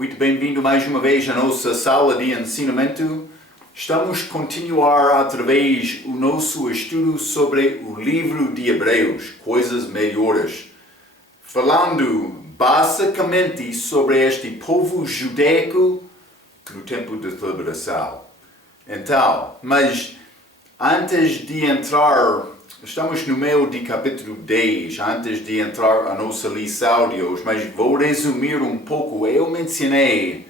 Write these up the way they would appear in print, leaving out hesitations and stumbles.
Muito bem-vindo mais uma vez à nossa sala de ensinamento. Estamos a continuar através do nosso estudo sobre o livro de Hebreus, Coisas Melhores, falando basicamente sobre este povo judaico no tempo da celebração. Então, mas antes de entrar, estamos no meio de capítulo 10, antes de entrar a nossa lição de hoje, mas vou resumir um pouco. Eu mencionei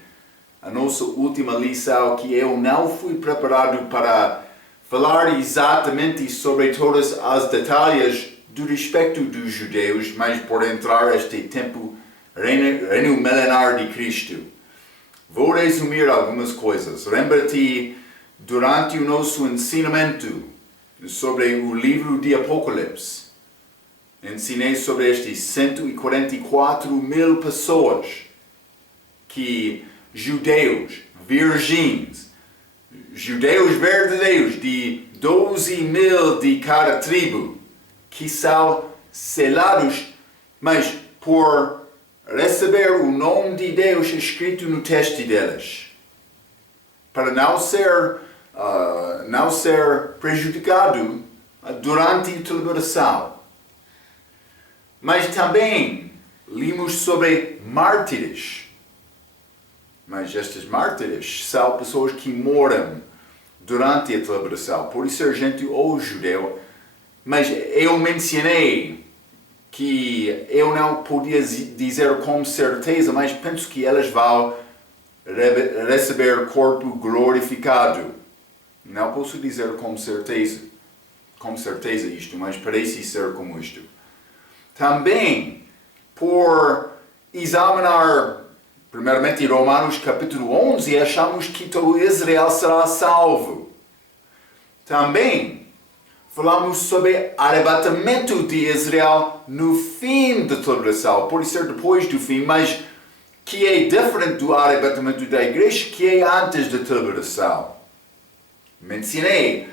a nossa última lição que eu não fui preparado para falar exatamente sobre todos os detalhes do respeito dos judeus, mas por entrar este tempo reino milenar de Cristo. Vou resumir algumas coisas. Lembra-te, durante o nosso ensinamento sobre o livro de Apocalipse, ensinei sobre estes 144 mil pessoas que judeus, virgens, judeus verdadeiros de 12 mil de cada tribo, que são selados, mas por receber o nome de Deus escrito no teste deles, para não ser prejudicado durante a celebração. Mas também limos sobre mártires. Mas estes mártires são pessoas que moram durante a celebração, por ser gente ou judeu. Mas eu mencionei que eu não podia dizer com certeza, mas penso que elas vão receber corpo glorificado. Não posso dizer com certeza isto, mas parece ser como isto. Também, por examinar, primeiramente, Romanos capítulo 11, achamos que todo Israel será salvo. Também, falamos sobre arrebatamento de Israel no fim da celebração, pode ser depois do fim, mas que é diferente do arrebatamento da igreja, que é antes da celebração. Mencionei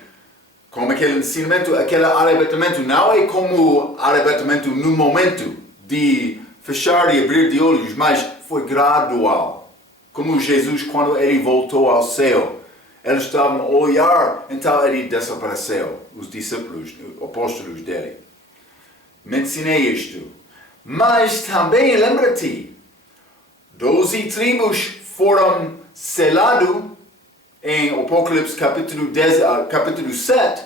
como aquele ensinamento, aquele arrebatamento não é como arrebatamento no momento de fechar e abrir de olhos, mas foi gradual. Como Jesus, quando ele voltou ao céu, eles estavam a olhar, então ele desapareceu, os discípulos, os apóstolos dele. Mencionei isto. Mas também, lembra-te, 12 tribos foram selados em Apocalipse capítulo 7,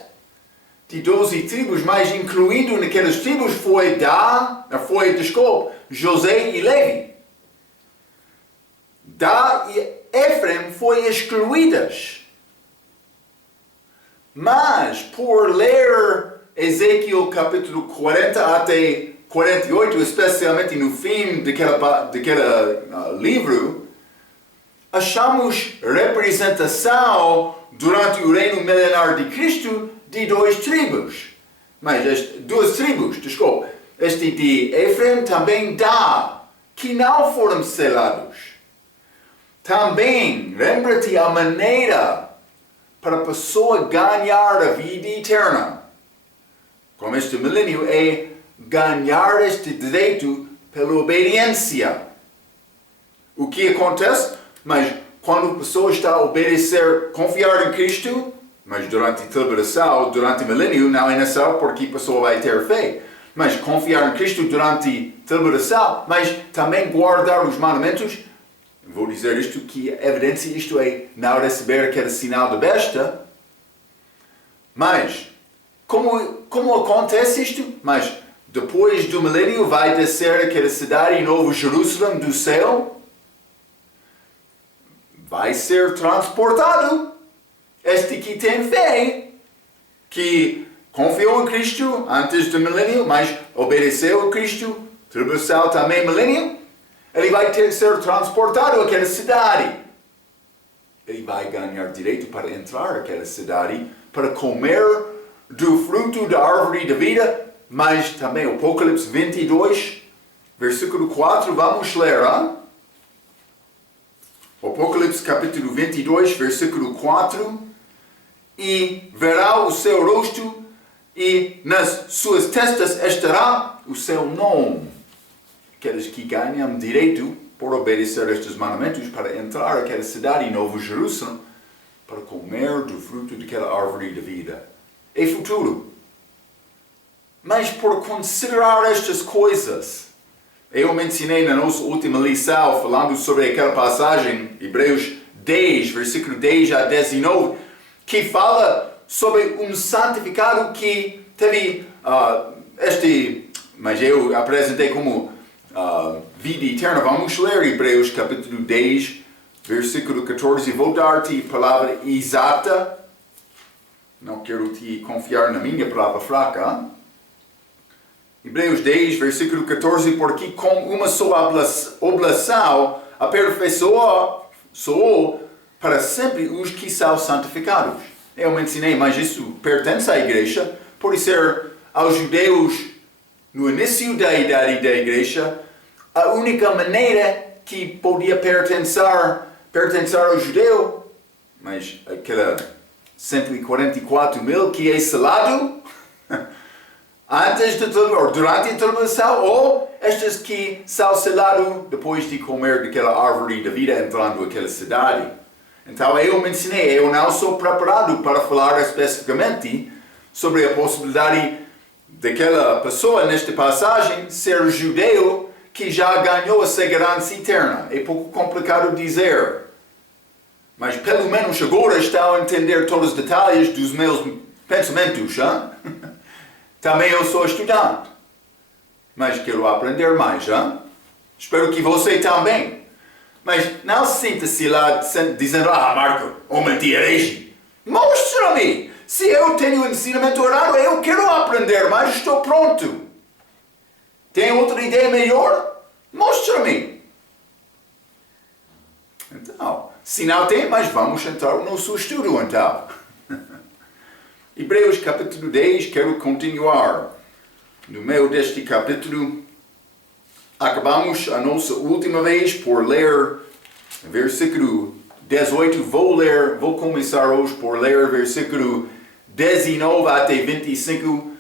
de 12 tribos, mas incluído naquelas tribos foi José e Levi. Dá e Efraim foi excluídas. Mas por ler Ezequiel capítulo 40 até 48, especialmente no fim daquele livro, achamos representação durante o reino milenar de Cristo de duas tribos. Este de Efraim também dá, que não foram selados. Também, lembra-te a maneira para a pessoa ganhar a vida eterna. Como este milênio é ganhar este direito pela obediência. O que acontece? Mas quando a pessoa está a obedecer, confiar em Cristo, mas durante a celebração, durante o milênio, não é necessário porque a pessoa vai ter fé. Mas confiar em Cristo durante a celebração, mas também guardar os mandamentos. Vou dizer isto que evidência isto é não receber aquele sinal da besta. Mas, como acontece isto? Mas depois do milênio vai descer aquela cidade Novo Jerusalém do céu. Vai ser transportado. Este que tem fé, que confiou em Cristo antes do milênio, mas obedeceu a Cristo, tribulação também milênio, ele vai ter que ser transportado àquela cidade. Ele vai ganhar direito para entrar naquela cidade, para comer do fruto da árvore da vida, mas também Apocalipse 22, versículo 4, vamos ler, hein? Apocalipse capítulo 22, versículo 4, e verá o seu rosto, e nas suas testas estará o seu nome. Aqueles que ganham direito por obedecer estes mandamentos, para entrar naquela cidade, Nova Jerusalém, para comer do fruto daquela árvore da vida. É futuro. Mas por considerar estas coisas, eu mencionei na nossa última lição, falando sobre aquela passagem, Hebreus 10, versículo 10 a 19, que fala sobre um santificado que teve mas eu apresentei como vida eterna. Vamos ler Hebreus capítulo 10, versículo 14. Vou dar-te palavra exata. Não quero te confiar na minha palavra fraca. Hebreus 10, versículo 14. Porque com uma só oblação aperfeiçoou para sempre os que são santificados. Eu mencionei, mas isso pertence à igreja, por ser aos judeus no início da idade da igreja, a única maneira que podia pertencer ao judeu, mas aquela 144 mil que é selado antes de ou durante a tribulação, ou estes que são selados depois de comer daquela árvore da vida entrando naquela cidade. Então eu mencionei, eu não sou preparado para falar especificamente sobre a possibilidade daquela pessoa nesta passagem ser judeu que já ganhou a segurança eterna. É pouco complicado dizer. Mas pelo menos agora estão a entender todos os detalhes dos meus pensamentos. Hein? Também eu sou estudante. Mas quero aprender mais. Hein? Espero que você também. Mas não sinta-se lá dizendo, Marco, homem de herege. Mostra-me! Se eu tenho ensinamento errado, eu quero aprender, mas estou pronto. Tem outra ideia melhor? Mostra-me. Então, se não tem, mas vamos entrar no nosso estudo então. Hebreus capítulo 10, quero continuar. No meio deste capítulo, acabamos a nossa última vez por ler versículo 18. Vou começar hoje por ler versículo 19 até 25.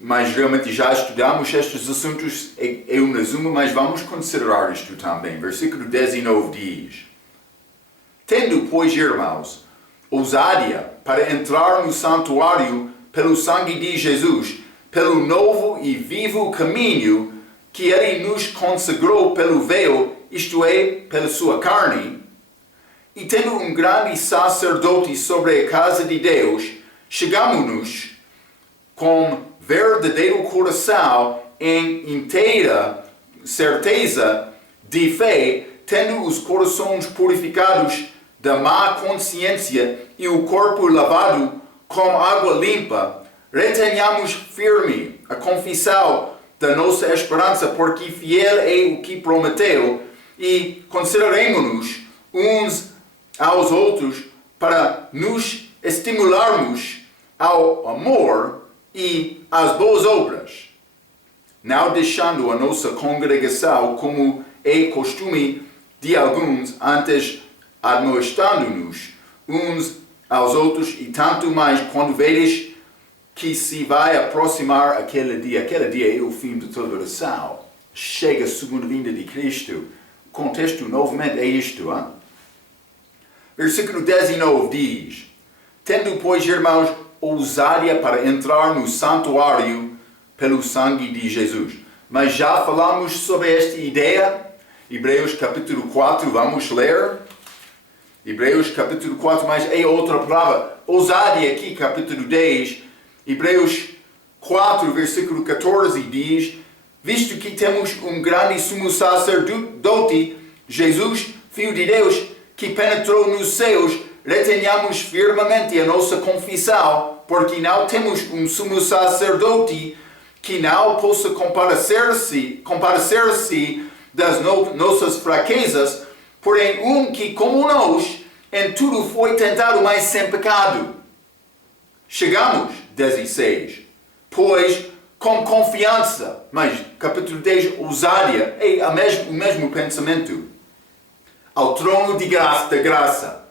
Mas realmente já estudamos estes assuntos. É um resumo, mas vamos considerar isto também. Versículo 19 diz: Tendo, pois, irmãos, ousadia para entrar no santuário pelo sangue de Jesus, pelo novo e vivo caminho que Ele nos consagrou pelo véu, isto é, pela sua carne, e tendo um grande sacerdote sobre a casa de Deus, chegamo-nos com verdadeiro coração em inteira certeza de fé, tendo os corações purificados da má consciência e o corpo lavado com água limpa, retenhamos firme a confissão da nossa esperança, porque fiel é o que prometeu, e consideremos-nos uns aos outros para nos estimularmos ao amor e às boas obras, não deixando a nossa congregação como é costume de alguns, antes admoestando-nos uns aos outros, e tanto mais quando vedes que se vai aproximar aquele dia é o fim de toda oração. Chega a segunda vinda de Cristo. O contexto novamente é isto. Hein? Versículo 19 diz: Tendo, pois, irmãos, ousadia para entrar no santuário pelo sangue de Jesus. Mas já falamos sobre esta ideia. Hebreus capítulo 4, vamos ler. Hebreus capítulo 4, mas é outra palavra. Ousadia aqui, capítulo 10. Hebreus 4, versículo 14 diz: Visto que temos um grande sumo sacerdote, Jesus, Filho de Deus, que penetrou nos céus, retenhamos firmemente a nossa confissão, porque não temos um sumo sacerdote que não possa compadecer-se das nossas fraquezas, porém um que, como nós, em tudo foi tentado, mas sem pecado. Chegamos, 16, pois com confiança, mas capítulo 10, ousadia, é o mesmo pensamento, ao trono de graça,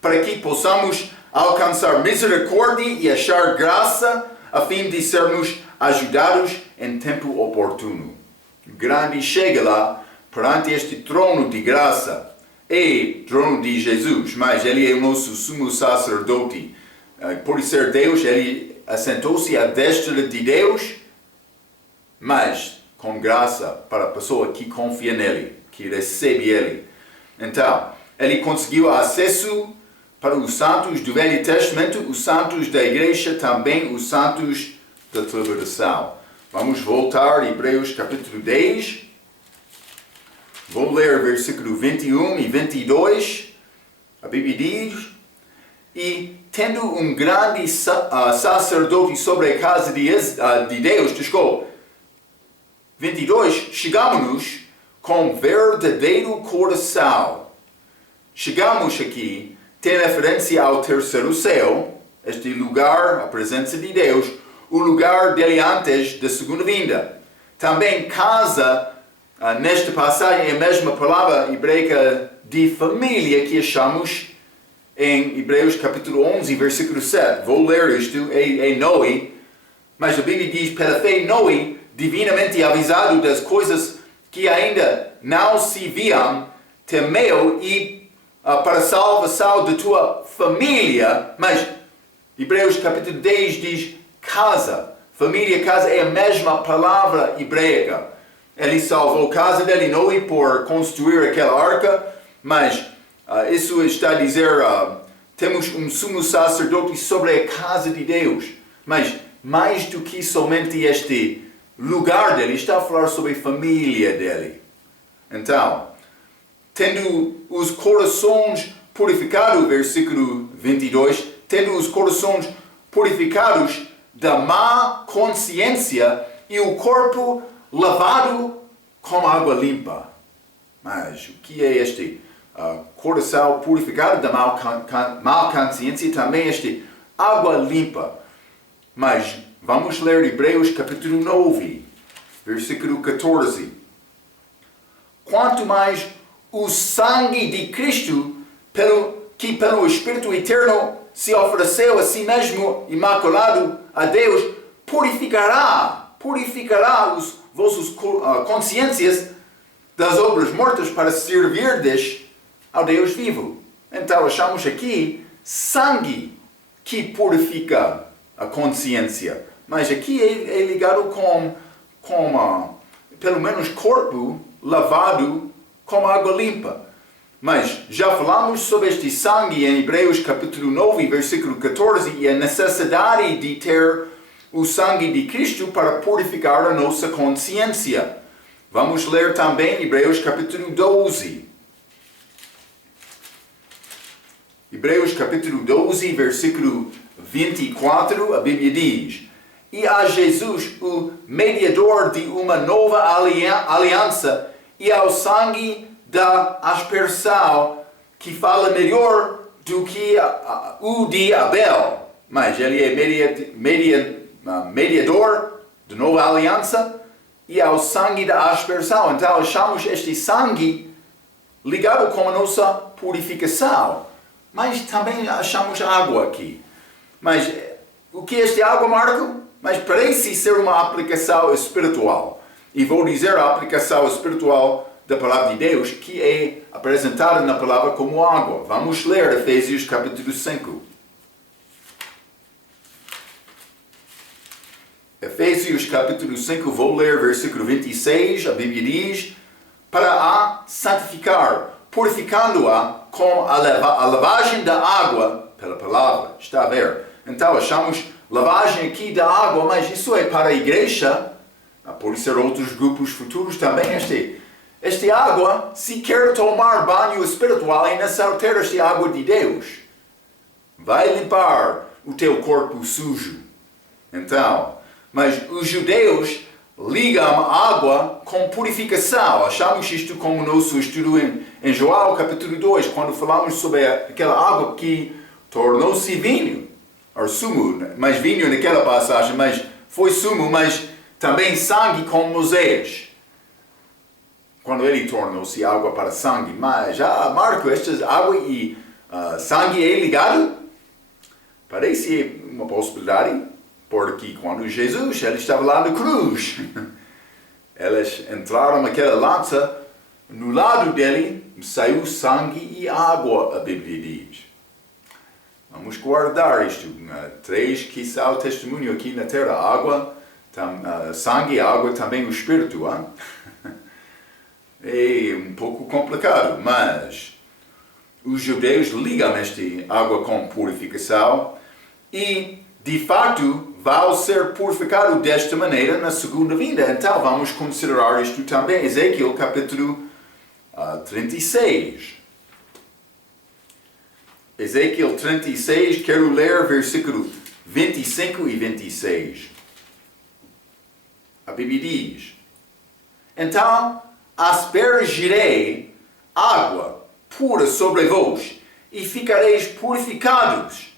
para que possamos alcançar misericórdia e achar graça, a fim de sermos ajudados em tempo oportuno. Grande chega lá, perante este trono de graça, é trono de Jesus, mas ele é o nosso sumo sacerdote. Por ser Deus, ele assentou-se à destra de Deus, mas com graça para a pessoa que confia nele, que recebe ele. Então, ele conseguiu acesso para os santos do Velho Testamento, os santos da igreja, também os santos da tribulação. Vamos voltar a Hebreus capítulo 10. Vou ler versículo 21 e 22. A Bíblia diz: e tendo um grande sacerdote sobre a casa de Deus, 22, chegamos-nos com verdadeiro coração. Chegamos aqui, tem referência ao terceiro céu, este lugar, a presença de Deus, o lugar dele antes da segunda vinda. Também casa, nesta passagem, é a mesma palavra hebraica de família que achamos em Hebreus capítulo 11, versículo 7. Vou ler isto, é Noé, mas a Bíblia diz: pela fé Noé, divinamente avisado das coisas que ainda não se viam, temeu e para a salvação de tua família. Mas Hebreus capítulo 10 diz casa. Família, casa é a mesma palavra hebraica. Ele salvou a casa dele, Noé, por construir aquela arca, mas isso está a dizer, temos um sumo sacerdote sobre a casa de Deus. Mas mais do que somente este lugar dele, está a falar sobre a família dele. Então, tendo os corações purificados, versículo 22, tendo os corações purificados da má consciência e o corpo lavado com água limpa. Mas o que é este coração purificado da má consciência? Também este água limpa. Mas vamos ler Hebreus capítulo 9, versículo 14. Quanto mais o sangue de Cristo, que pelo Espírito Eterno se ofereceu a si mesmo imaculado a Deus, purificará os vossos consciências das obras mortas para servirdes ao Deus vivo. Então achamos aqui sangue que purifica a consciência. Mas aqui é ligado com pelo menos corpo lavado com água limpa. Mas já falamos sobre este sangue em Hebreus capítulo 9, versículo 14, e a necessidade de ter o sangue de Cristo para purificar a nossa consciência. Vamos ler também Hebreus capítulo 12. Hebreus capítulo 12, versículo 24, a Bíblia diz: e a Jesus, o mediador de uma nova aliança, e ao sangue da aspersão, que fala melhor do que o de Abel. Mas ele é mediador de nova aliança e ao sangue da aspersão. Então achamos este sangue ligado com a nossa purificação. Mas também achamos água aqui. Mas o que é este água, Marco? Mas parece ser uma aplicação espiritual. E vou dizer a aplicação espiritual da palavra de Deus, que é apresentada na palavra como água. Vamos ler Efésios capítulo 5. Efésios capítulo 5, vou ler versículo 26, a Bíblia diz: para a santificar, purificando-a com a lavagem da água pela palavra. Está a ver? Então achamos lavagem aqui da água, mas isso é para a igreja. Pode ser outros grupos futuros também. Esta água, se quer tomar banho espiritual, é necessário ter esta água de Deus. Vai limpar o teu corpo sujo. Então, mas os judeus ligam a água com purificação. Achamos isto como o nosso estudo em João capítulo 2, quando falamos sobre aquela água que tornou-se vinho, ou sumo, mas vinho naquela passagem, mas foi sumo, mas também sangue com Moisés. Quando ele tornou-se água para sangue. Mas, Marco, esta água e sangue é ligado? Parece uma possibilidade, porque quando Jesus ele estava lá na cruz, eles entraram naquela lança no lado dele saiu sangue e água, a Bíblia diz. Vamos guardar isto. 3, que está o testemunho aqui na terra. Água, sangue e água, também o Espírito. É um pouco complicado, mas os judeus ligam esta água com purificação e, de fato, vai ser purificado desta maneira na segunda vinda. Então, vamos considerar isto também. Ezequiel, capítulo 36. Ezequiel 36, quero ler versículo 25 e 26. A Bíblia diz: Então aspergirei água pura sobre vós, e ficareis purificados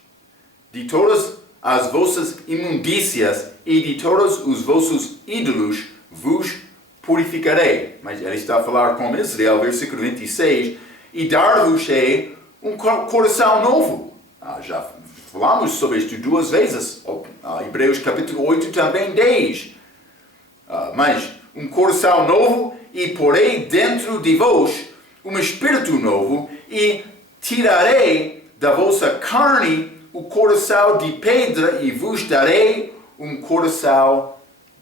de todas as vossas imundícias, e de todos os vossos ídolos vos purificarei. Mas ele está a falar com Israel, versículo 26, e dar-vos-ei um coração novo. Já falamos sobre isto 2 vezes. Hebreus capítulo 8 também 10. Mas um coração novo, e porei dentro de vós um espírito novo, e tirarei da vossa carne o coração de pedra, e vos darei um coração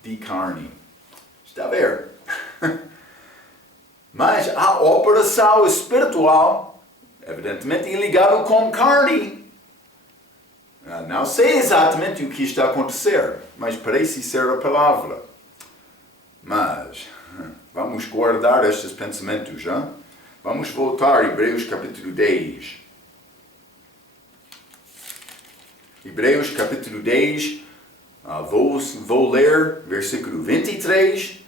de carne. Está a ver? Mas a operação espiritual, evidentemente, é ligada com carne. Não sei exatamente o que está a acontecer, mas parece ser a palavra. Mas vamos guardar estes pensamentos, já? Vamos voltar a Hebreus capítulo 10. Hebreus capítulo 10, vou ler versículo 23.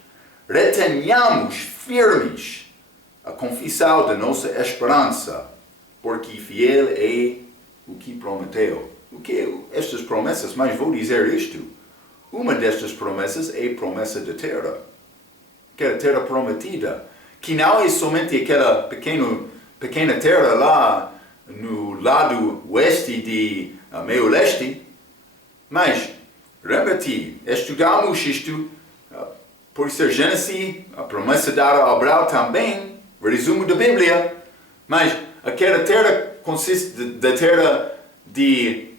Retenhamos firmes a confissão da nossa esperança, porque fiel é o que prometeu. O que é estas promessas? Mas vou dizer isto. Uma destas promessas é a promessa da terra. Aquela terra prometida. Que não é somente aquela pequena terra lá no lado oeste de meio leste. Mas, lembra-te, estudamos isto por ser Gênesis, a promessa dada a Abraão também, resumo da Bíblia. Mas aquela terra consiste da terra de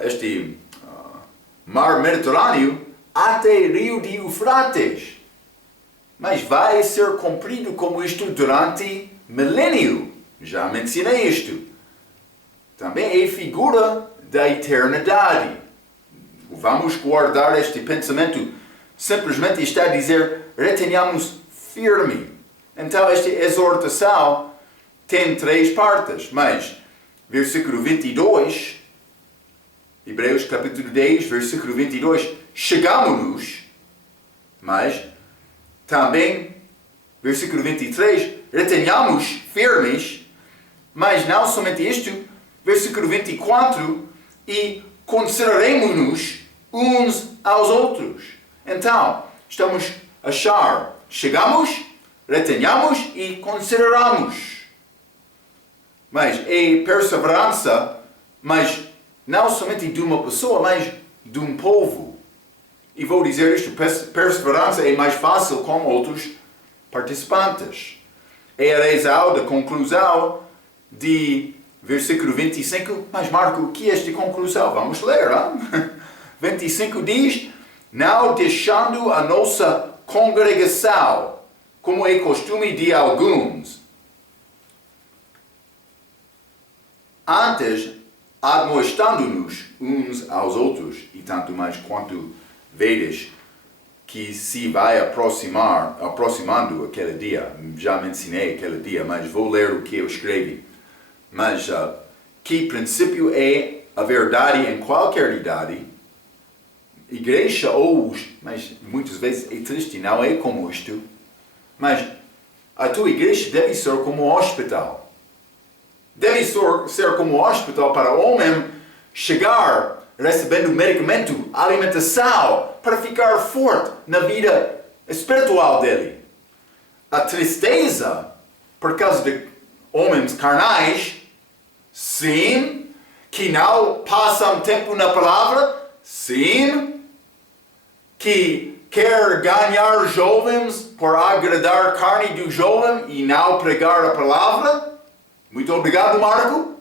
este mar Mediterrâneo até rio de Eufrates. Mas vai ser cumprido como isto durante milênio. Já mencionei isto. Também é figura da eternidade. Vamos guardar este pensamento. Simplesmente está a dizer, retenhamos firme. Então esta exortação tem 3 partes. Mas, versículo 22, Hebreus capítulo 10, versículo 22, chegamos-nos, mas também, versículo 23, retenhamos firmes, mas não somente isto, versículo 24, e consideremos-nos uns aos outros. Então, estamos a achar, chegamos, retenhamos e consideramos. Mas é perseverança, mas não somente de uma pessoa, mas de um povo. E vou dizer isto, perseverança é mais fácil com outros participantes. É a razão da conclusão de versículo 25. Mas Marco, o que é esta conclusão? Vamos ler. 25 diz, não deixando a nossa congregação, como é costume de alguns. Antes, admoestando-nos uns aos outros, e tanto mais quanto vedes que se vai aproximando aquele dia. Já mencionei aquele dia, mas vou ler o que eu escrevi. Mas que princípio é a verdade em qualquer idade. Igreja hoje, mas muitas vezes é triste, não é como isto. Mas a tua igreja deve ser como um hospital. Deve ser como um hospital para o homem chegar recebendo medicamento, alimentação, para ficar forte na vida espiritual dele. A tristeza, por causa de homens carnais, sim. Que não passam tempo na palavra, sim. Que quer ganhar jovens por agradar a carne do jovem e não pregar a palavra? Muito obrigado, Marco.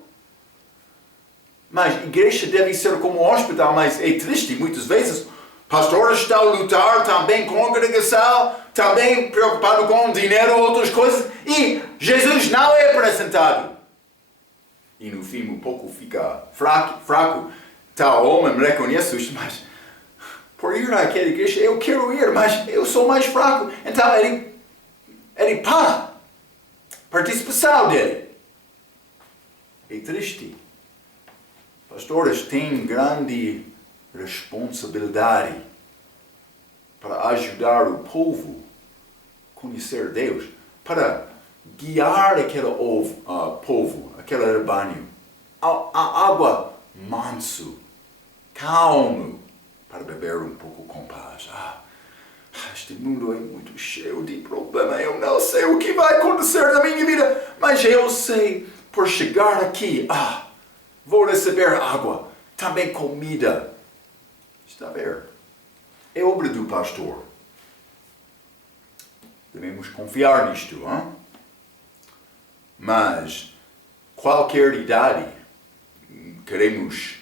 Mas a igreja deve ser como um hospital, mas é triste muitas vezes. Pastores estão a lutar também com a congregação, também preocupado com dinheiro ou outras coisas, e Jesus não é apresentado. E no fim um pouco fica fraco. Tal homem me reconhece, mas por ir àquela igreja eu quero ir, mas eu sou mais fraco. Então ele para. Participação dele. É triste. Pastores têm grande responsabilidade para ajudar o povo a conhecer Deus, para guiar aquele povo, aquele rebanho, a água manso, calmo, para beber um pouco com paz. Este mundo é muito cheio de problemas, eu não sei o que vai acontecer na minha vida, mas eu sei, por chegar aqui, vou receber água, também comida. Está a ver? É obra do pastor. Devemos confiar nisto, hein? Mas, qualquer idade, queremos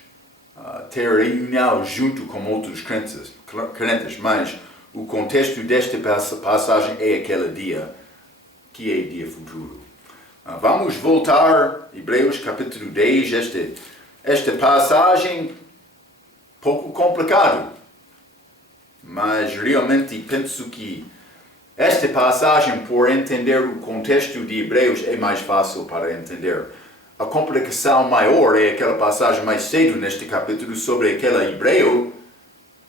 ter reunião junto com outros crentes, mas o contexto desta passagem é aquele dia, que é dia futuro. Vamos voltar, Hebreus capítulo 10, esta passagem pouco complicado, mas realmente penso que esta passagem, por entender o contexto de Hebreus, é mais fácil para entender. A complicação maior é aquela passagem mais cedo neste capítulo sobre aquele hebreu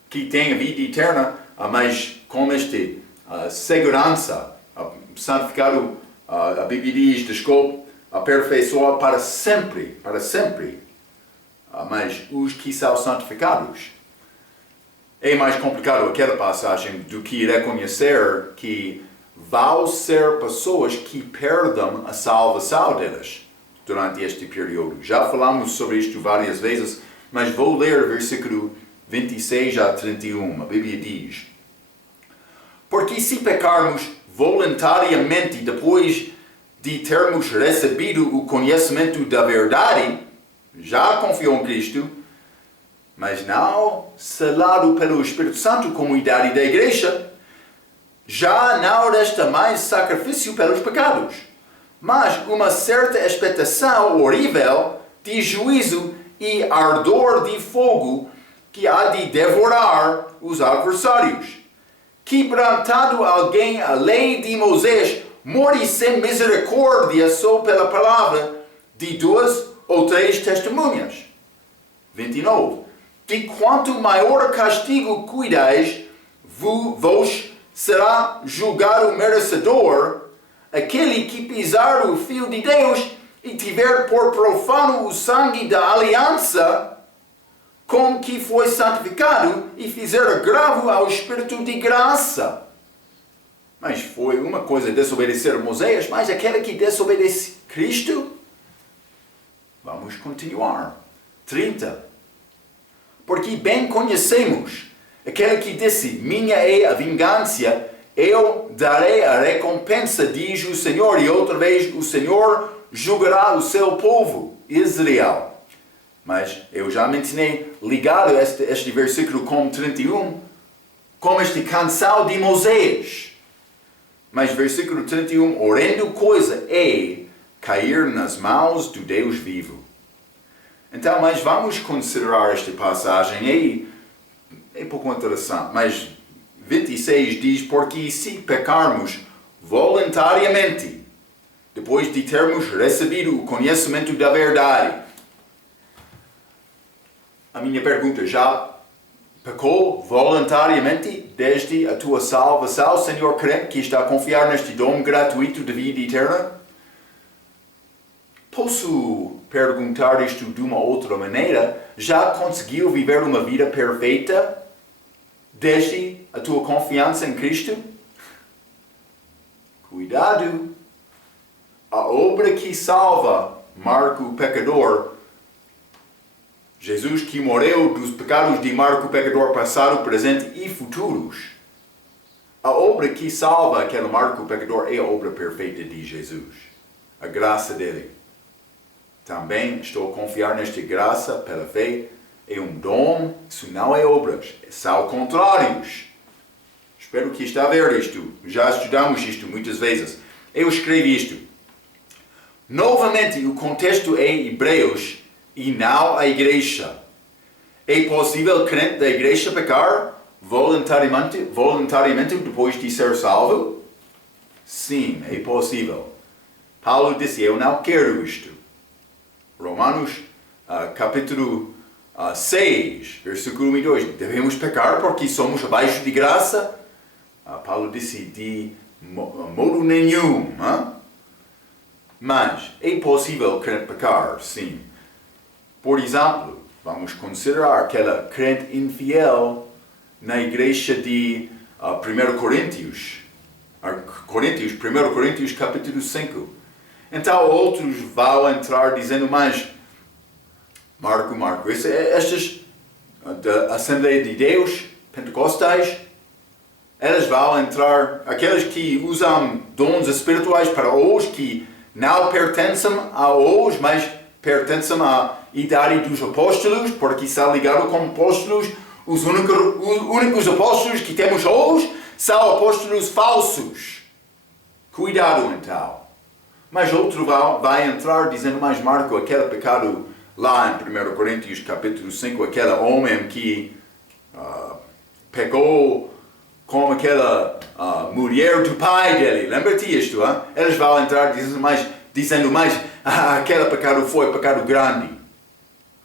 que tem a vida eterna, mas com esta segurança, santificado, a Bíblia diz, desculpe, aperfeiçoado para sempre, mas os que são santificados. É mais complicado aquela passagem do que reconhecer que vão ser pessoas que perdem a salvação delas durante este período. Já falamos sobre isto várias vezes, mas vou ler o versículo 26 a 31. A Bíblia diz: porque se pecarmos voluntariamente depois de termos recebido o conhecimento da verdade, já confiou em Cristo, mas não selado pelo Espírito Santo como idade da igreja, já não resta mais sacrifício pelos pecados, mas uma certa expectação horrível de juízo e ardor de fogo que há de devorar os adversários. Quebrantado alguém a lei de Moisés, morre sem misericórdia só pela palavra de 2 ou 3 testemunhas. 29. De quanto maior castigo cuidais, vos será julgado merecedor aquele que pisar o fio de Deus e tiver por profano o sangue da aliança com que foi santificado e fizer agravo ao Espírito de graça. Mas foi uma coisa desobedecer a Moisés, mas aquele que desobedece Cristo? Vamos continuar. 30. Porque bem conhecemos aquele que disse: minha é a vingança, eu darei a recompensa, diz o Senhor. E outra vez o Senhor julgará o seu povo, Israel. Mas eu já mencionei, ligado este versículo com 31, como esta canção de Moisés. Mas versículo 31, horrendo coisa é cair nas mãos do Deus vivo. Então, mas vamos considerar esta passagem, é pouco interessante, mas 26 diz: porque se pecarmos voluntariamente, depois de termos recebido o conhecimento da verdade. A minha pergunta: já pecou voluntariamente desde a tua salvação, Senhor crente, que está a confiar neste dom gratuito de vida eterna? Posso perguntar isto de uma outra maneira? Já conseguiu viver uma vida perfeita desde a tua confiança em Cristo? Cuidado! A obra que salva Marco o pecador, Jesus que morreu dos pecados de Marco o pecador passado, presente e futuros, A obra que salva aquele Marco, o pecador, é a obra perfeita de Jesus. A graça dele. Também estou a confiar nesta graça pela fé. É um dom, isso não é obras, são contrários. Espero que está a ver isto. Já estudamos isto muitas vezes. Eu escrevi isto. Novamente, o contexto é Hebreus e não a igreja. É possível o crente da igreja pecar voluntariamente depois de ser salvo? Sim, é possível. Paulo disse, eu não quero isto. Romanos, capítulo 6, versículo 1 e 2. Devemos pecar porque somos abaixo de graça? Paulo disse, de modo nenhum. Mas é possível crente pecar, sim. Por exemplo, vamos considerar aquela crente infiel na igreja de 1 Coríntios. 1 Coríntios capítulo 5. Então outros vão entrar dizendo, mas Marco, estas da Assembleia de Deus, pentecostais, elas vão entrar, aquelas que usam dons espirituais para hoje, que não pertencem a hoje, mas pertencem à idade dos apóstolos, porque está ligado com apóstolos. Os únicos apóstolos que temos hoje são apóstolos falsos. Cuidado então. Mas outro vai entrar dizendo, mas Marco, aquele pecado lá em 1 Coríntios capítulo 5, aquele homem que pecou com aquela mulher do pai dele. Lembra-te isto? Eles vão entrar dizendo, mas aquele pecado foi pecado grande.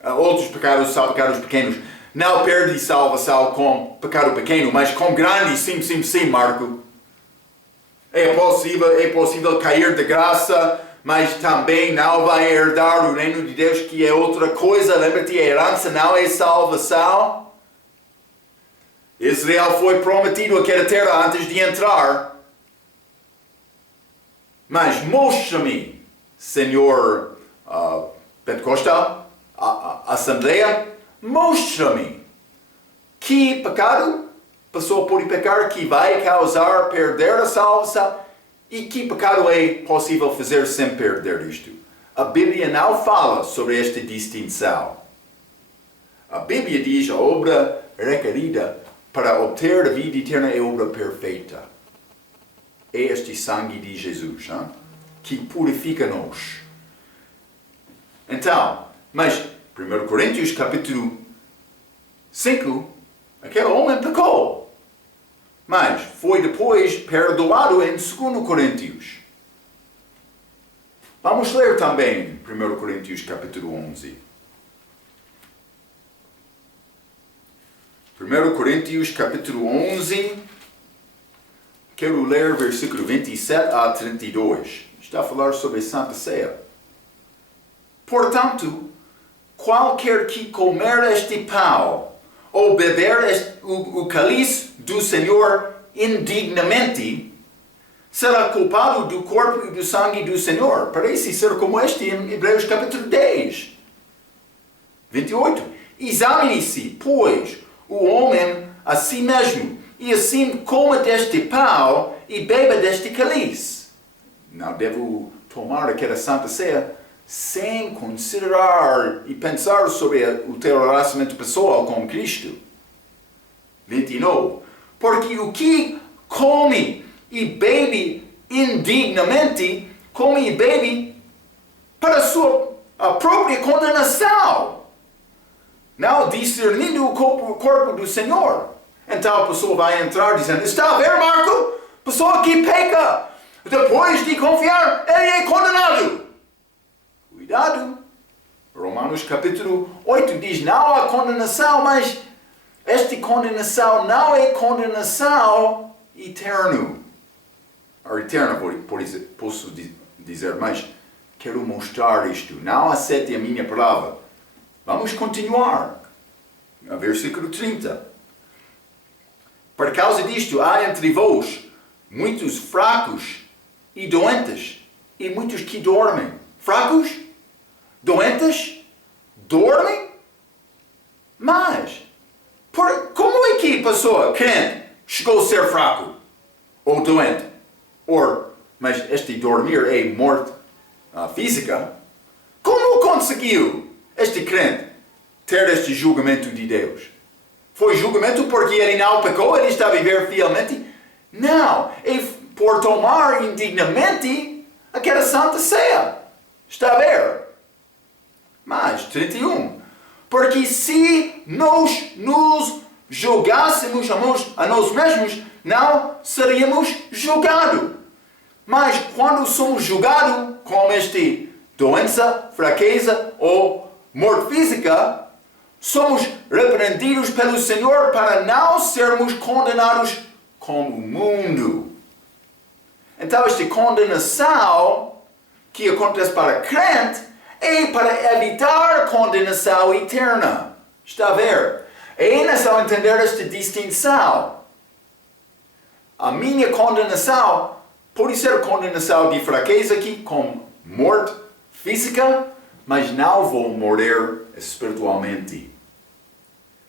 Outros pecados são pecados pequenos. Não perde salvação com pecado pequeno, mas com grande, sim, Marco. É possível cair de graça, mas também não vai herdar o reino de Deus, que é outra coisa. Lembra-te, a herança não é salvação. Israel foi prometido aquela terra antes de entrar. Mas mostra-me, Senhor Pentecostal, Assembleia, mostra-me que pecado, pessoa pode pecar que vai causar perder a salvação, e que pecado é possível fazer sem perder isto. A Bíblia não fala sobre esta distinção. A Bíblia diz a obra requerida para obter a vida eterna é obra perfeita. É este sangue de Jesus, que purifica-nos. Então, mas 1 Coríntios capítulo 5, aquele homem pecou. Mas foi depois perdoado em 2 Coríntios. Vamos ler também 1 Coríntios capítulo 11. 1 Coríntios capítulo 11, quero ler versículo 27 a 32. Está a falar sobre Santa Ceia. Portanto, qualquer que comer este pão ou beber o cálice do Senhor indignamente, será culpado do corpo e do sangue do Senhor. Parece ser como este em Hebreus capítulo 10. 28. Examine-se, pois, o homem a si mesmo, e assim coma deste pão e beba deste cálice. Não devo tomar aquela Santa Ceia sem considerar e pensar sobre o teu relacionamento pessoal com Cristo. 29. Porque o que come e bebe indignamente, come e bebe para a sua própria condenação, não discernindo o corpo do Senhor. Então a pessoa vai entrar dizendo, está a ver, Marco? Pessoa que peca, depois de confiar, ele é condenado. Cuidado. Romanos capítulo 8 diz, não há condenação, mas esta condenação não é condenação eterna. Eterna, posso dizer, mas quero mostrar isto. Não aceitem a minha palavra. Vamos continuar. Versículo 30. Por causa disto, há entre vós muitos fracos e doentes, e muitos que dormem. Fracos? Doentes? Dormem? Mas, como é que a pessoa crente chegou a ser fraco? ou doente, mas este dormir é morte física, como conseguiu este crente ter este julgamento de Deus? Foi julgamento porque ele não pecou, ele está a viver fielmente? Não, é por tomar indignamente aquela santa ceia. Está a ver? Mas, 31. Porque se nós nos julgássemos a nós mesmos, não seríamos julgados. Mas quando somos julgados com esta doença, fraqueza ou morte física, somos repreendidos pelo Senhor para não sermos condenados como o mundo. Então, esta condenação que acontece para crente é para evitar condenação eterna. Está a ver? É necessário entender esta distinção. A minha condenação pode ser condenação de fraqueza aqui, com morte física, mas não vou morrer espiritualmente.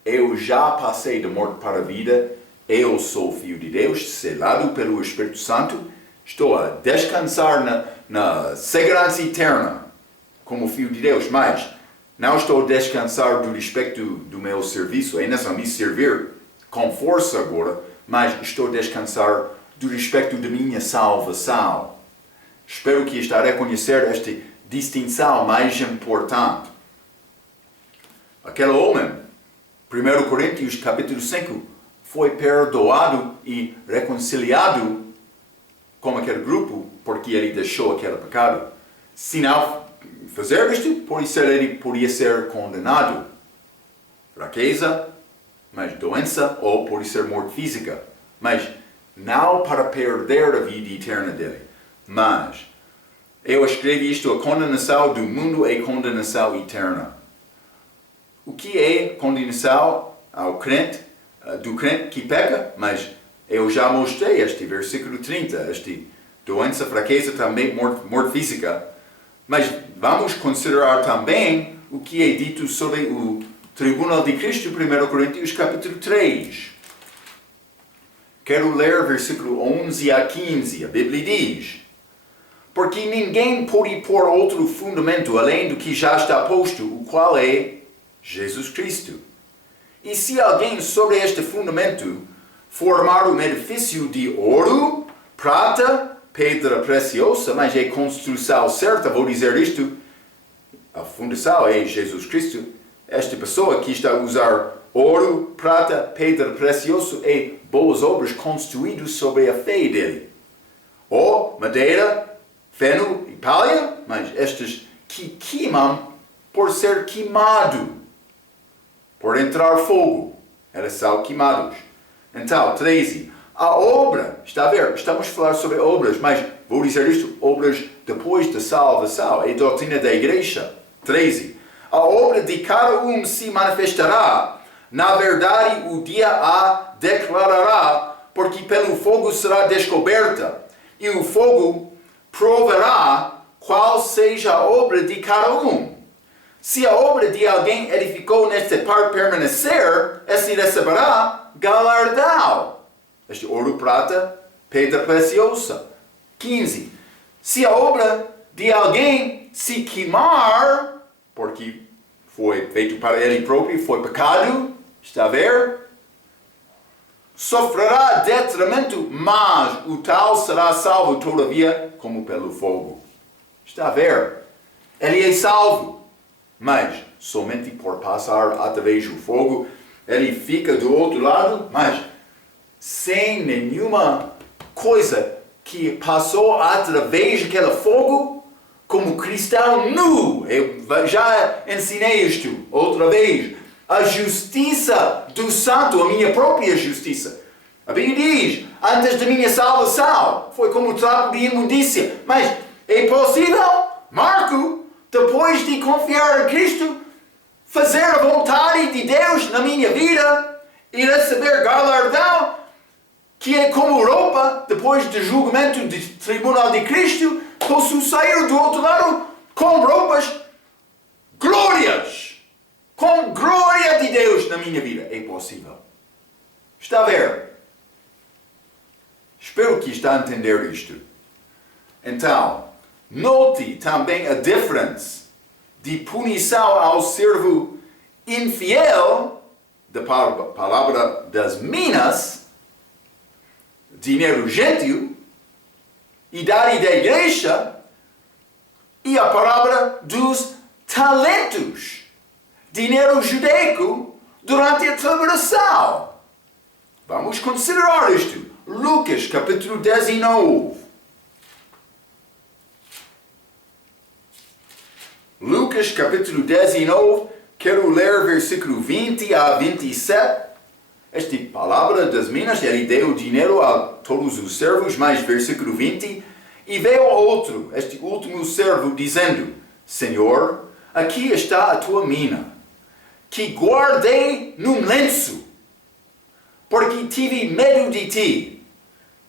Eu já passei da morte para a vida, eu sou filho de Deus, selado pelo Espírito Santo, estou a descansar na segurança eterna como filho de Deus, mas não estou a descansar do respeito do meu serviço, é necessário me servir com força agora, mas estou a descansar do respeito da minha salvação. Espero que estará a conhecer esta distinção mais importante. Aquele homem, 1 Coríntios capítulo 5, foi perdoado e reconciliado com aquele grupo porque ele deixou aquele pecado. Se não fazer isto, ele poderia ser condenado. Fraqueza, mas doença, ou pode ser morte física. Mas não para perder a vida eterna dele. Mas eu escrevi isto, a condenação do mundo é condenação eterna. O que é condenação ao crente, do crente que peca? Mas eu já mostrei este versículo 30, este doença, fraqueza, também morte física. Mas vamos considerar também o que é dito sobre o tribunal de Cristo, 1 Coríntios capítulo 3. Quero ler versículo 11 a 15. A Bíblia diz: porque ninguém pode pôr outro fundamento além do que já está posto, o qual é Jesus Cristo. E se alguém sobre este fundamento formar um edifício de ouro, prata, pedra preciosa, mas é construção certa, vou dizer isto, a fundação é Jesus Cristo, esta pessoa que está a usar ouro, prata, pedra preciosa é boas obras construídas sobre a fé dele. Ou madeira, feno e palha, mas estes que queimam por ser queimado, por entrar fogo, elas são queimados. Então, 13. A obra, está a ver, estamos a falar sobre obras, mas vou dizer isto, obras depois da salvação, é a doutrina da igreja. 13. A obra de cada um se manifestará, na verdade o dia a declarará, porque pelo fogo será descoberta, e o fogo provará qual seja a obra de cada um. Se a obra de alguém edificou nesta parte permanecer, esse receberá galardão. Este ouro, prata, pedra preciosa. 15. Se a obra de alguém se queimar, porque foi feito para ele próprio, foi pecado, está a ver? Sofrerá detrimento, mas o tal será salvo todavia como pelo fogo. Está a ver? Ele é salvo, mas somente por passar através do fogo, ele fica do outro lado, mas sem nenhuma coisa que passou através daquele fogo, como cristão nu. Eu já ensinei isto outra vez. A justiça do santo, a minha própria justiça. A Bíblia diz, antes da minha salvação, foi como trapo de imundícia. Mas é possível, Marco, depois de confiar em Cristo, fazer a vontade de Deus na minha vida e receber galardão, que é como roupa, depois do julgamento do tribunal de Cristo, posso sair do outro lado com roupas glórias, com glória de Deus na minha vida. É possível. Está a ver? Espero que está a entender isto. Então, note também a diferença de punição ao servo infiel, da palavra das minas, dinheiro gentio, idade da igreja, e a palavra dos talentos, dinheiro judaico, durante a tribulação. Vamos considerar isto. Lucas, capítulo 19. Lucas, capítulo 19, quero ler versículo 20 a 27. Esta palavra das minas, ele deu dinheiro a todos os servos, mas versículo 20. E veio outro, este último servo, dizendo: Senhor, aqui está a tua mina, que guardei num lenço, porque tive medo de ti,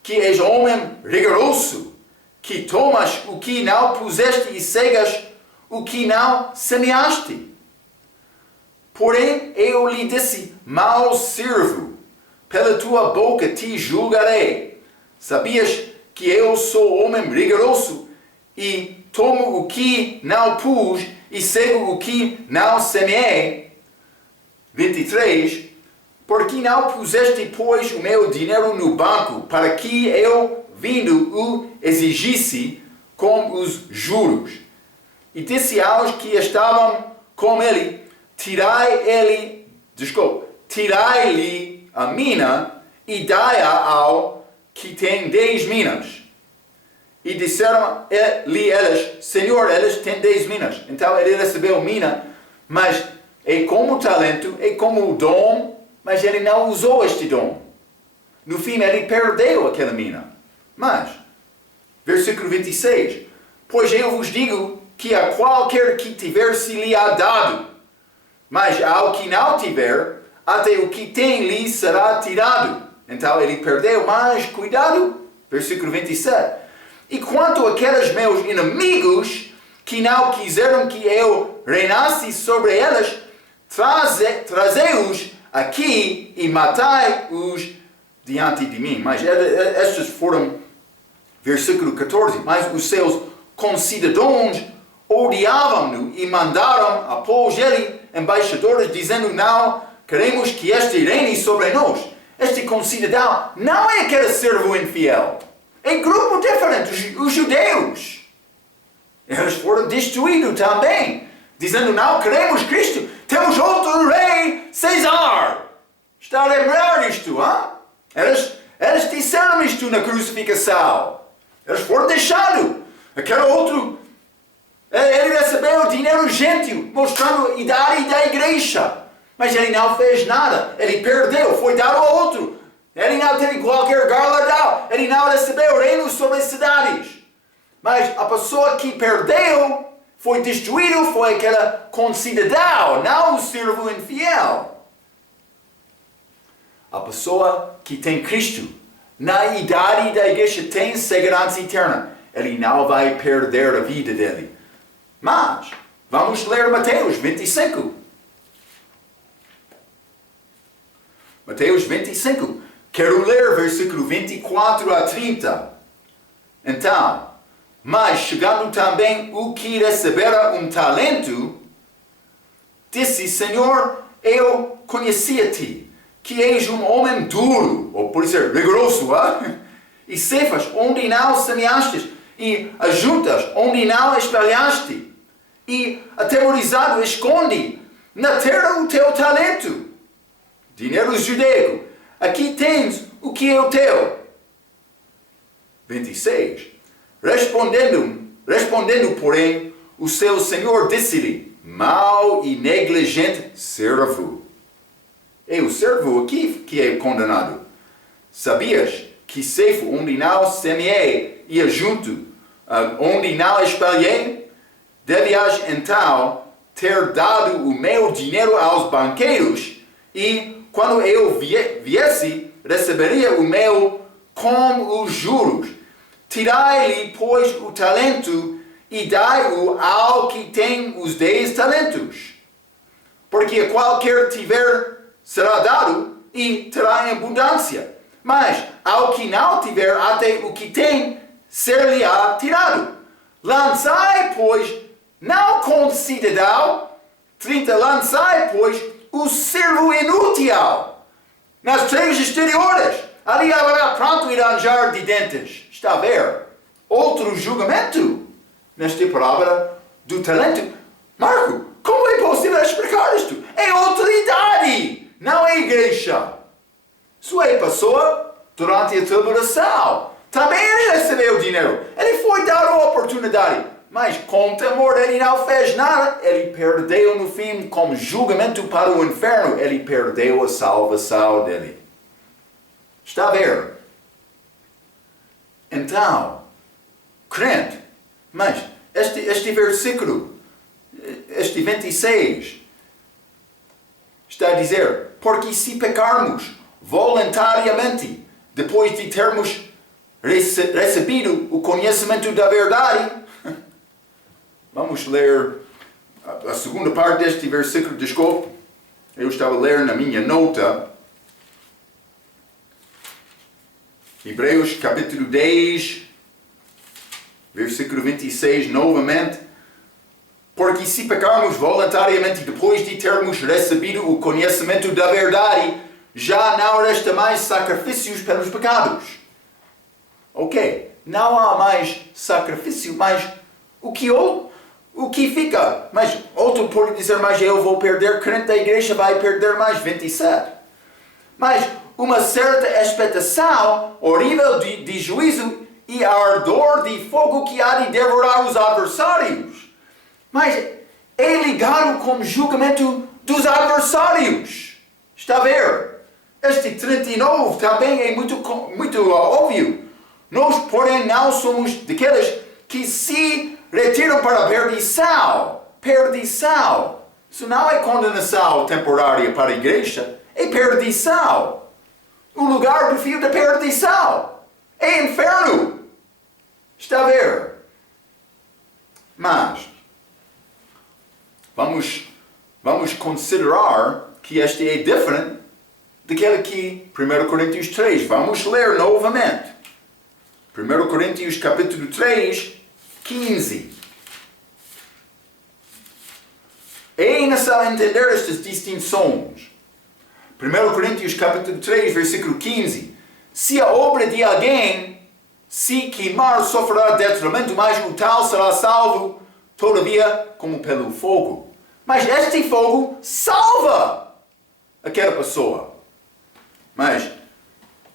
que és homem rigoroso, que tomas o que não puseste e cegas o que não semeaste. Porém, eu lhe disse: mau servo, pela tua boca te julgarei. Sabias que eu sou homem rigoroso e tomo o que não pus e cego o que não semeei? 23. Por que não puseste, pois, o meu dinheiro no banco, para que eu, vindo, o exigisse com os juros? E disse aos que estavam com ele: tirai-lhe a mina e dai-a ao que tem 10 minas. E disseram-lhe eles: Senhor, eles têm 10 minas. Então ele recebeu mina, mas é como talento, é como dom, mas ele não usou este dom. No fim, ele perdeu aquela mina. Mas, versículo 26, pois eu vos digo que a qualquer que tiver se lhe há dado, mas ao que não tiver, até o que tem lhe será tirado. Então ele perdeu, mas cuidado, versículo 27. E quanto àqueles meus inimigos, que não quiseram que eu reinasse sobre eles, trazei-os aqui e matai-os diante de mim. Mas estes foram, versículo 14, mas os seus concidadãos odiavam-no e mandaram após ele embaixadores, dizendo: não queremos que este reine sobre nós. Este concidadão não é aquele servo infiel. É grupo diferente, os judeus. Eles foram destruídos também, dizendo: não queremos Cristo, temos outro rei, César. Está a lembrar isto, hein? Eles disseram isto na crucificação. Eles foram deixados. Aquele outro, ele recebeu dinheiro gentio, mostrando a idade da igreja. Mas ele não fez nada. Ele perdeu, foi dado ao outro. Ele não teve qualquer galardão. Ele não recebeu reino sobre as cidades. Mas a pessoa que perdeu, foi destruído, foi aquela concidadão, não o servo infiel. A pessoa que tem Cristo, na idade da igreja, tem segurança eterna. Ele não vai perder a vida dele. Mas, vamos ler Mateus 25. Mateus 25. Quero ler versículo 24 a 30. Então, mas chegando também o que recebera um talento, disse: Senhor, eu conhecia-te, que és um homem duro, ou por dizer rigoroso, e cefas onde não semeaste, e ajuntas onde não espalhaste, e atemorizado esconde na terra o teu talento. Dinheiro judaico, aqui tens o que é o teu. 26. Respondendo, porém, o seu senhor disse-lhe: mau e negligente servo. É o servo aqui que é condenado. Sabias que ceifo onde não semeei e ajunto onde não espalhei? Devias então ter dado o meu dinheiro aos banqueiros, e quando eu viesse, receberia o meu com os juros. Tirai-lhe, pois, o talento e dai-o ao que tem os 10 talentos. Porque a qualquer tiver será dado e terá em abundância. Mas, ao que não tiver, até o que tem, ser-lhe-á tirado. Lançai, pois, não com cidadão, 30, lançai, pois, o servo inútil nas trevas exteriores. Ali haverá pronto e ranger de dentes. Está a ver? Outro julgamento nesta palavra do talento. Marco, como é possível explicar isto? É autoridade, não é igreja. Isso é pessoa durante a tribulação. Também ele recebeu dinheiro. Ele foi dado a oportunidade. Mas com temor ele não fez nada. Ele perdeu no fim como julgamento para o inferno. Ele perdeu a salvação dele. Está a ver? Então, crente, mas este versículo, este 26, está a dizer, porque se pecarmos voluntariamente, depois de termos recebido o conhecimento da verdade, vamos ler a segunda parte deste versículo, desculpe, eu estava a ler na minha nota, Hebreus capítulo 10, versículo 26, novamente. Porque se pecarmos voluntariamente depois de termos recebido o conhecimento da verdade, já não resta mais sacrifícios pelos pecados. Ok, não há mais sacrifício, mas o que fica? Mas outro pode dizer, mas eu vou perder, crente da igreja vai perder mais 27. Mas uma certa expectação horrível de juízo e ardor de fogo que há de devorar os adversários. Mas é ligado com o julgamento dos adversários. Está a ver? Este 39 também é muito óbvio. Nós, porém, não somos daqueles que se retiram para a perdição. Perdição. Isso não é condenação temporária para a igreja. É perdição. O lugar do fio da perdição. É inferno. Está a ver? Mas, vamos considerar que este é diferente daquele que 1 Coríntios 3. Vamos ler novamente. 1 Coríntios capítulo 3, 15. É necessário entender estas distinções. 1 Coríntios capítulo 3, versículo 15. Se a obra de alguém se queimar, sofrerá detrimento, mas o tal será salvo, todavia, como pelo fogo. Mas este fogo salva aquela pessoa. Mas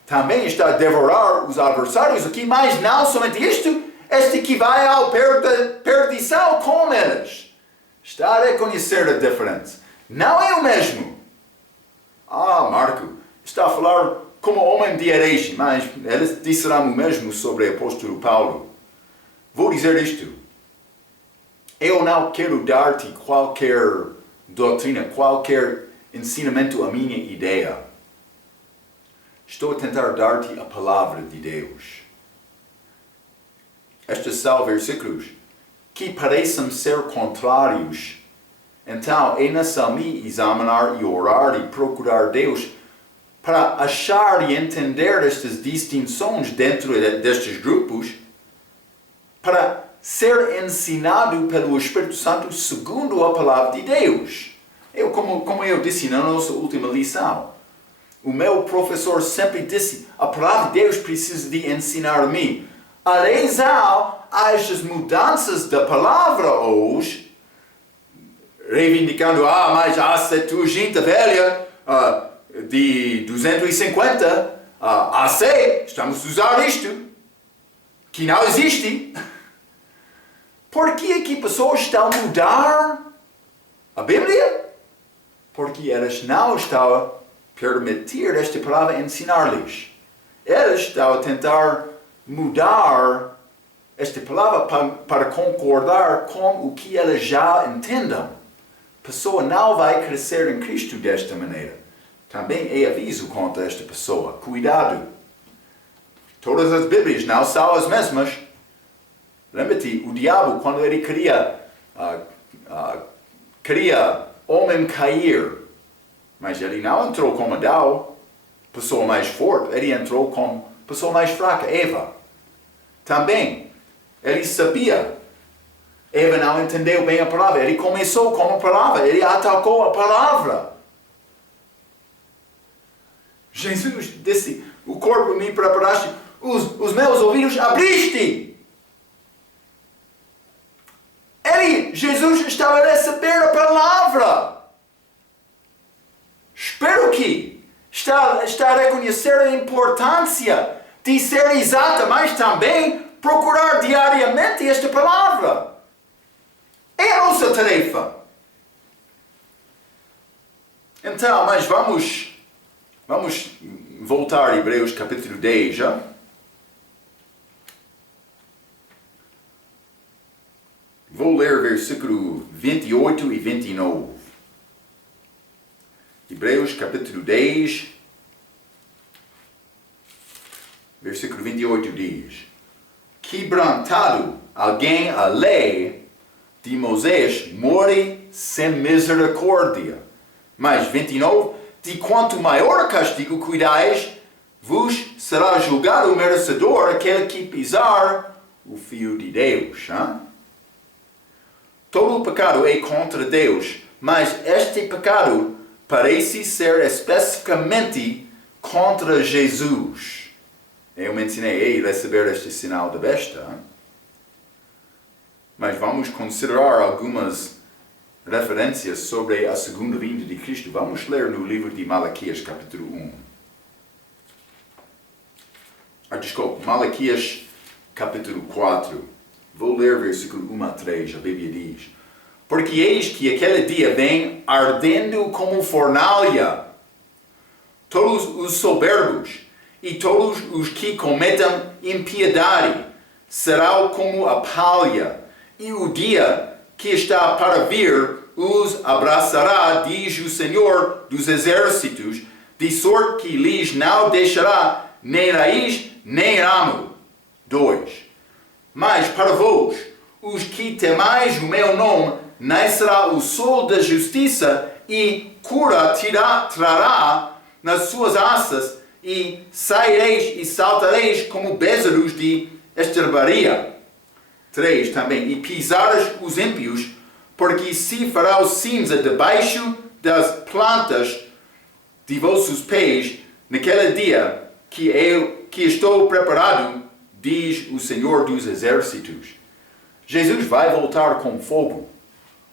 também está a devorar os adversários aqui, mas não somente isto, este que vai ao perdição com eles. Está a reconhecer a diferença. Não é o mesmo. Marco, está a falar como homem de herege, mas eles disseram o mesmo sobre o apóstolo Paulo. Vou dizer isto. Eu não quero dar-te qualquer doutrina, qualquer ensinamento, a minha ideia. Estou a tentar dar-te a palavra de Deus. Estes são versículos que parecem ser contrários. Então, é necessário me examinar e orar e procurar Deus para achar e entender estas distinções dentro destes grupos, para ser ensinado pelo Espírito Santo segundo a palavra de Deus. Como eu disse na nossa última lição, o meu professor sempre disse, a palavra de Deus precisa de ensinar a mim. A razão a estas mudanças da palavra hoje, reivindicando, mas a Septuaginta velha, de 250, AC, estamos a usar isto, que não existe. Por que é que pessoas estão a mudar a Bíblia? Porque elas não estão a permitir esta palavra ensinar-lhes. Elas estão a tentar mudar esta palavra para concordar com o que elas já entendem. A pessoa não vai crescer em Cristo desta maneira. Também é aviso contra esta pessoa. Cuidado. Todas as Bíblias não são as mesmas. Lembra-te, o diabo, quando ele queria homem cair, mas ele não entrou como Adão, pessoa mais forte, ele entrou com a pessoa mais fraca, Eva. Também, ele sabia. Eva não entendeu bem a palavra. Ele começou com a palavra, ele atacou a palavra. Jesus disse, o corpo me preparaste, os meus ouvidos abriste. Jesus estava a receber a palavra. Espero que está a reconhecer a importância de ser exata, mas também procurar diariamente esta palavra. É a nossa tarefa. Então, mas vamos voltar a Hebreus capítulo 10 já. Vou ler versículo 28 e 29. Hebreus capítulo 10, versículo 28 diz: quebrantado alguém a lei de Moisés, morre sem misericórdia. Mas 29, de quanto maior castigo cuidais, vos será julgado o merecedor aquele que pisar o fio de Deus. Hein? Todo o pecado é contra Deus, mas este pecado parece ser especificamente contra Jesus. Eu mencionei receber este sinal da besta. Hein? Mas vamos considerar algumas referências sobre a segunda vinda de Cristo. Vamos ler no livro de Malaquias, capítulo 1. Desculpe, Malaquias, capítulo 4. Vou ler versículo 1 a 3, a Bíblia diz: porque eis que aquele dia vem ardendo como fornalha. Todos os soberbos e todos os que cometam impiedade serão como a palha, e o dia que está para vir os abraçará, diz o Senhor dos Exércitos, de sorte que lhes não deixará nem raiz nem ramo. 2. Mas para vós, os que temais o meu nome, nascerá o sol da justiça e cura trará nas suas asas, e saireis e saltareis como bezerros de estrebaria. 3 também, e pisares os ímpios, porque se fará cinza debaixo das plantas de vossos pés, naquele dia que estou preparado, diz o Senhor dos Exércitos. Jesus vai voltar com fogo.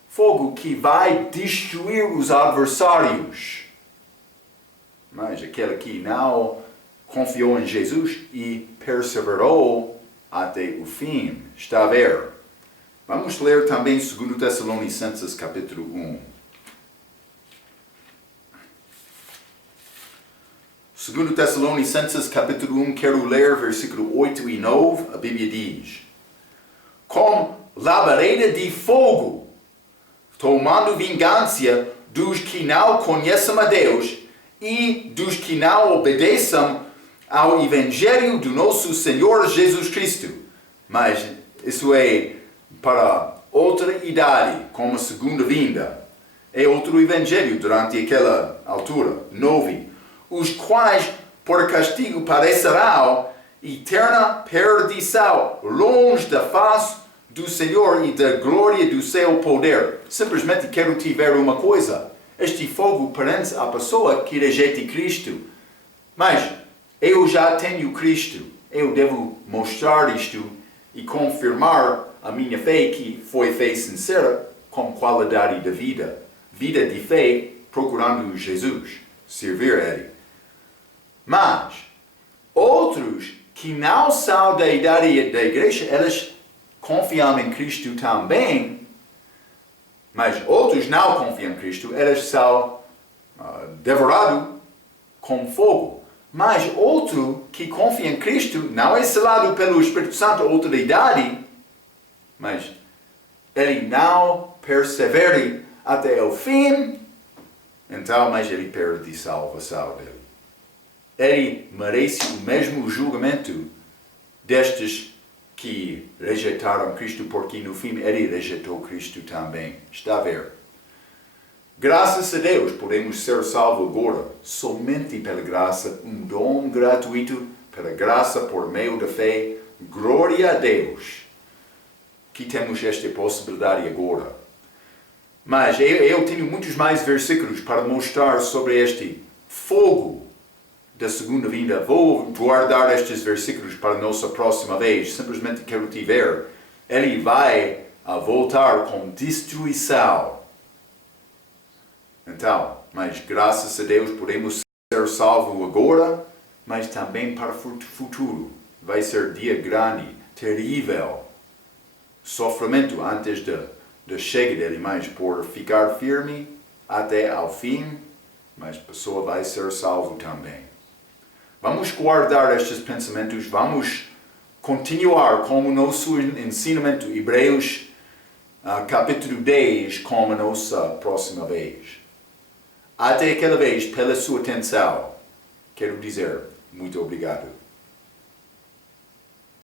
Fogo que vai destruir os adversários. Mas aquele que não confiou em Jesus e perseverou até o fim, está a ver. Vamos ler também 2 Tessalonicenses capítulo 1. 2 Tessalonicenses capítulo 1, quero ler versículo 8 e 9, a Bíblia diz: com labareda de fogo, tomando vingança dos que não conhecem a Deus e dos que não obedecem ao Evangelho do nosso Senhor Jesus Cristo. Mas isso é para outra idade, como a segunda vinda. É outro Evangelho durante aquela altura. 9. Os quais por castigo padecerão eterna perdição, longe da face do Senhor e da glória do seu poder. Simplesmente quero te ver uma coisa. Este fogo pertence à pessoa que rejeita Cristo. Mas eu já tenho Cristo. Eu devo mostrar isto e confirmar a minha fé, que foi fé sincera, com qualidade de vida. Vida de fé, procurando Jesus, servir a Ele. Mas outros que não são da idade da igreja, eles confiam em Cristo também, mas outros não confiam em Cristo, eles são devorados com fogo. Mas outro que confia em Cristo não é selado pelo Espírito Santo, outra idade, mas ele não persevera até o fim, então, mas ele perde a salvação dele. Ele merece o mesmo julgamento destes que rejeitaram Cristo, porque no fim ele rejeitou Cristo também. Está a ver? Graças a Deus podemos ser salvos agora, somente pela graça, dom gratuito, pela graça por meio da fé. Glória a Deus que temos esta possibilidade agora. Mas eu tenho muitos mais versículos para mostrar sobre este fogo da segunda vinda. Vou guardar estes versículos para a nossa próxima vez. Simplesmente quero te ver. Ele vai voltar com destruição. Então, mas graças a Deus podemos ser salvos agora, mas também para o futuro. Vai ser dia grande, terrível. Sofrimento antes da chegada dele, mas por ficar firme até ao fim, mas a pessoa vai ser salvo também. Vamos guardar estes pensamentos, vamos continuar com o nosso ensinamento, Hebreus capítulo 10, como a nossa próxima vez. Até aquela vez, pela sua atenção, quero dizer muito obrigado.